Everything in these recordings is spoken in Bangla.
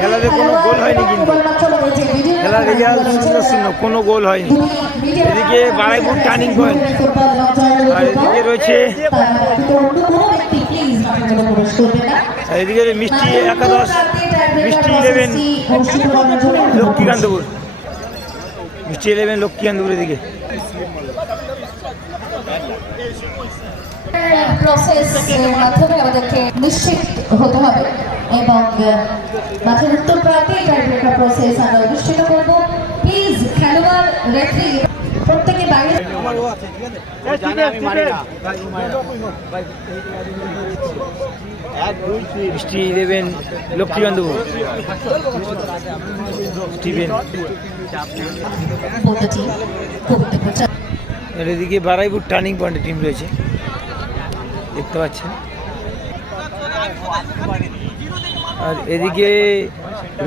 খেলাতে কোনো গোল হয়নি কিন্তু। খেলার রেজাল্ট শূন্য শূন্য, কোনো গোল হয়নি। এদিকে বারাইপুর টার্নিং পয়েন্ট আর এদিকে রয়েছে এদিকে মিষ্টি একাদশ, মিষ্টি ইলেভেন লক্ষ্মীকান্তপুর। মিষ্টি ইলেভেন লক্ষ্মীকান্তপুর এদিকে। প্রসেস মাধ্যমে আমাদেরকে নিশ্চিত হতে হবে এবং মাঠের উত্তর প্রান্তে টাইব্রেকার প্রসেস আমরা অনুষ্ঠিত করব। প্লিজ খেলোয়াড় রেফারি প্রত্যেকে বাইরে মিষ্টি ইলেভেন লক্ষ্মীকান্তপুর স্টিভেন। পদ্ধতি গোবিন্দপুর আর এদিকে বারাইপুর টার্নিং পয়েন্টে টিম রয়েছে। দেখতে পাচ্ছেন। আর এদিকে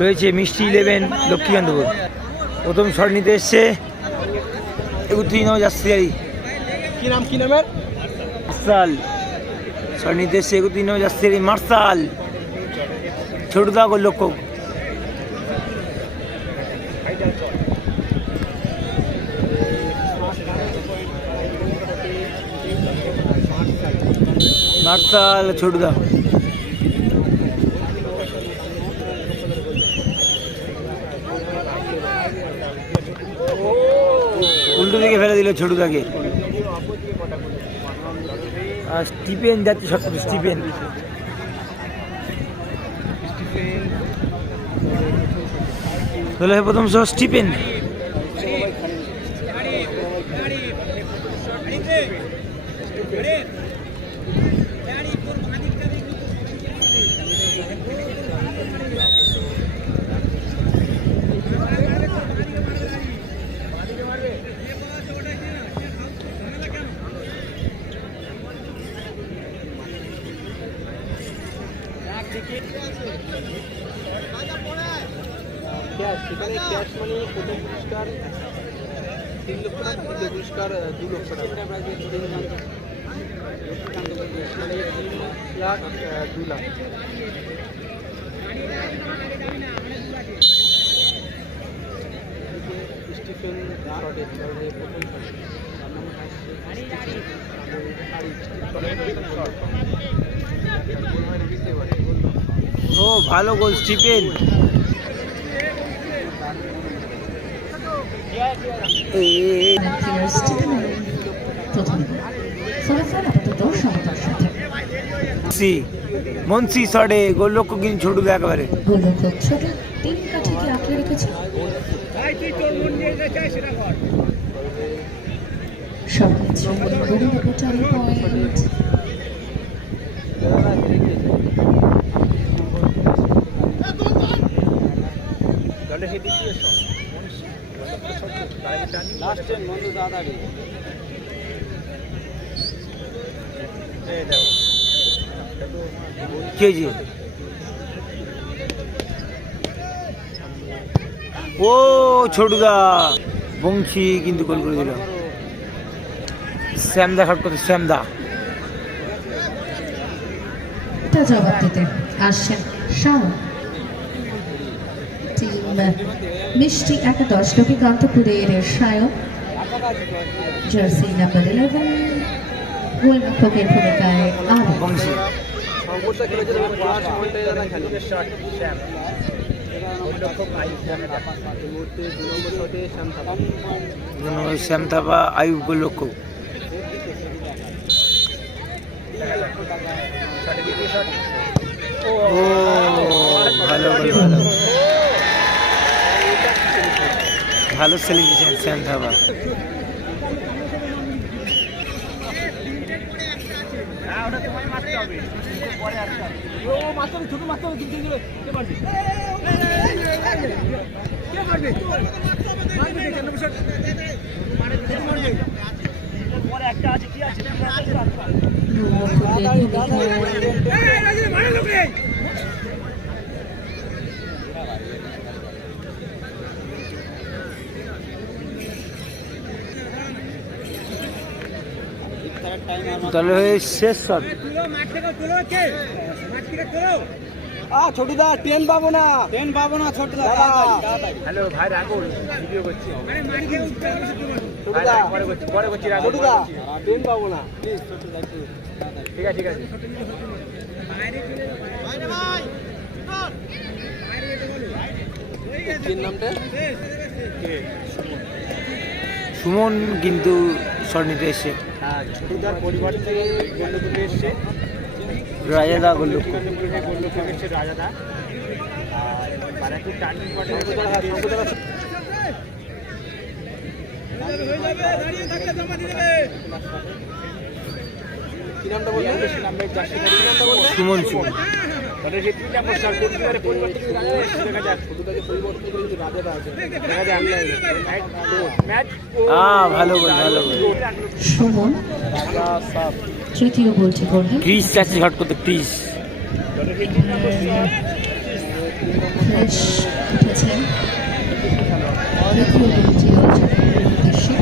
রয়েছে মিষ্টি ইলেভেন লক্ষ্মীকান্তপুর। প্রথম শট নিতে এসছে একত্রিশ নম্বর যাচ্ছে কি নাম কি নামের? মার্শাল। শট নিতে এসছে একত্রিশ নম্বর যাচ্ছে মার্শাল। ছোট দা লক্ষ্য মার্শাল ছোট দা উল্টো দিকে ফেলে দিল ছোটদাকে। আর স্টিফেন যাচ্ছে সব তাহলে প্রথম সহ স্টিফেন ক্যাশ সেখানে ক্যাশ মানে প্রথম পুরস্কার তিন লক্ষ টাকা দ্বিতীয় পুরস্কার দু লক্ষ টাকা। মানে তিন লাখ দু লাখ। স্টিফেন প্রথম ও, ভালো গোল স্টিফেন মনসি শটে গোল লক্ষ্য কিন্তু ছোট একেবারে। গোলরক্ষক ছোট তিন কাঠি কেজি ও ছোটদা বংশী কিন্তু গোল করে দিল। শ্যামদা খাট করতে শ্যামদা। তা জবাব দিতে। আসছেন টিম মিষ্টি একাদশ লক্ষ্মীকান্তপুরের সায়ন জার্সি নাম্বার ইলেভেন গোলরক্ষকের ভূমিকায় আরও বংশী। সম্পূর্ণ খেলেছে ক্লাস পয়েন্টে যারা খেলে এই মুহূর্তে দু নম্বর শটে শ্যাম থাপা শ্যামথাপা আয়ুব গোল লক্ষ্য ও ভালো গোল ভালো ভালো সেলিব্রেশন শ্যামথাপা গোলরক্ষকের ভূমিকায় তাহলে শেষ আ ছোটুদা ট্রেন পাবো না। ট্রেন পাবো না ছোটুদা হ্যালো ভাই রাখুন ভিডিও করছি। ঠিক আছে ঠিক আছে। সুমন কিন্তু শট নিতে এসছে। হ্যাঁ ছোটুদার পরিবার থেকে গন্ডগোলে এসছে। রাজাদা গোল্লু রাজাদা। আর টার্নিং পয়েন্টে কি নামটা বললেন বেশি নামটা জার্সি কি নামটা বললেন সুমন সুমন পরিবর্তন রাজা দেখা যাক পরিবর্তন করে যদি রাজাদা আছে দেখা ম্যাচ ভালো ভালো সুমন তৃতীয় গোলটি করলেন। ক্রিজ চাচ্ছে শট করতে ক্রিজ ফ্রেশ উঠেছেন। তৃতীয় গোলটি অর্জনের উদ্দেশ্যে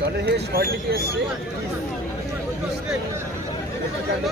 দলের হয়ে শর্ট নিতে এসছে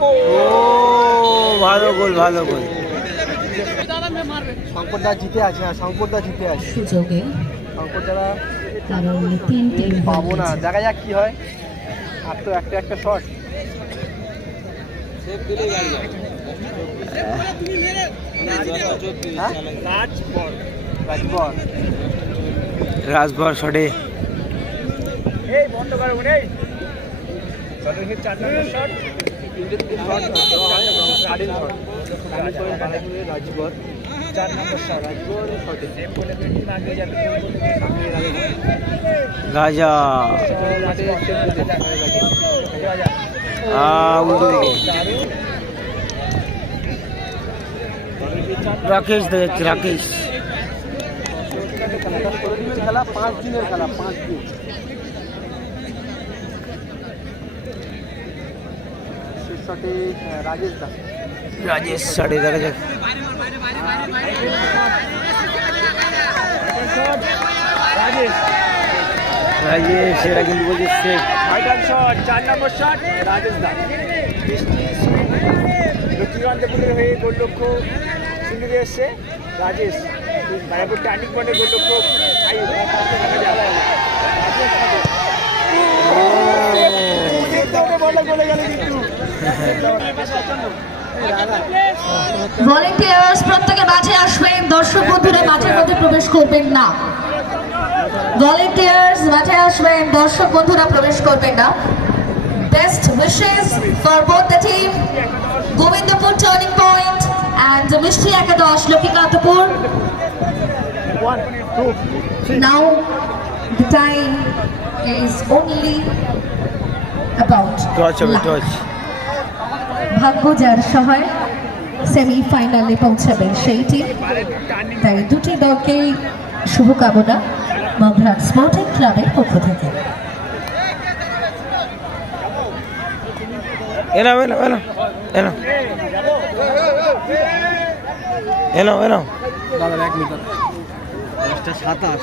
ও ভালো গোল ভালো গোল শঙ্করদা জিতে আছে হ্যাঁ শঙ্করদা জিতে আছে। সুযোগে শঙ্করদারা কারণ তিন তিন পাবো না। দেখা যাক কি হয়। আর তো একটা একটা শট রাজবর রাজভর শটে এই বন্ধ করো এই চলো চার নম্বর শট রাজবর চার নম্বর শট রাজবর শটে সেভ করে পেটি আগে যাবে রাজা রাকেশ দেখছি রাকেশ। খেলা পাঁচ দিনের খেলা পাঁচ দিন। শেষ শটে রাজেশ দাস রাজেশ শটে দেখা যাক রাজেশ রাজেশ সেটা কিন্তু বলছে সেভ ফাইটাল শট চার নম্বর শট রাজেশ দাস লক্ষ্মীকান্তপুরের হয়ে গোললক্ষ্য সিঙ্গিরে এসছে রাজেশ মায়াপুর টার্নিং পয়েন্টে গোললক্ষ্য আয়ু দেখা যাক ভলেন্টিয়ার্স প্রত্যেকে মাঠে আসবেন। দর্শক বন্ধুরা, মাঠের মধ্যে প্রবেশ করবেন না। ভলেন্টিয়ার্স মাঠে আসবেন। দর্শক বন্ধুরা, প্রবেশ করবেন না। Best wishes for both the team Gobindapur turning point and Mishti Ekadash, Lakshmikantapur. Now, the time is only about toss হবে lunch. টচ ভাগ্য যার সহায় সেমিফাইনালে পৌঁছাবেন সেই টিম তাই দুটি দলকেই শুভকামনা মগরাট স্পোর্টিং ক্লাবের পক্ষ থেকে। এনাও এনাও এনাও এনাও এনাও এনাও দাদা এক মিটার। দশটা সাতাশ।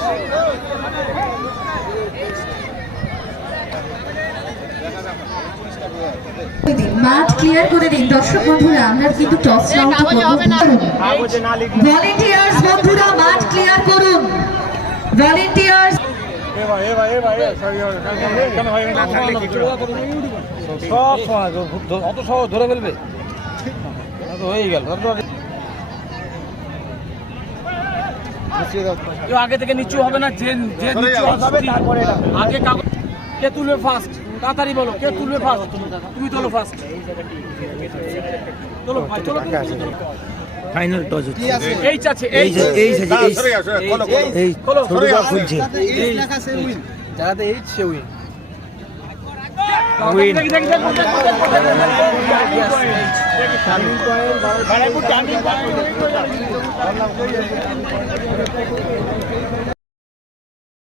মাঠ ক্লিয়ার করে দিন। দর্শক বন্ধুরা আমরা কিন্তু টস ভলেন্টিয়ার্স বন্ধুরা মাঠ ক্লিয়ার করুন। ভলেন্টিয়ার্স সব সময় অত সহজ ধরে ফেলবে? হয়ে গেল। কেউ আগে থেকে নিচু হবে না যে যে নিচু হবে আগে কাগজ কে তুলবে ফার্স্ট তাড়াতাড়ি বলো কে তুলবে ফার্স্ট তুমি তোলো ফার্স্ট চলো ভাই চলো ফাইনাল টস হচ্ছে এইচ আছে এই এইচ যে এই যে এই এই খোলো। ছোটদা খুলছে যাতে এই সে উইন উইন দেখি দেখি দেখি দেখি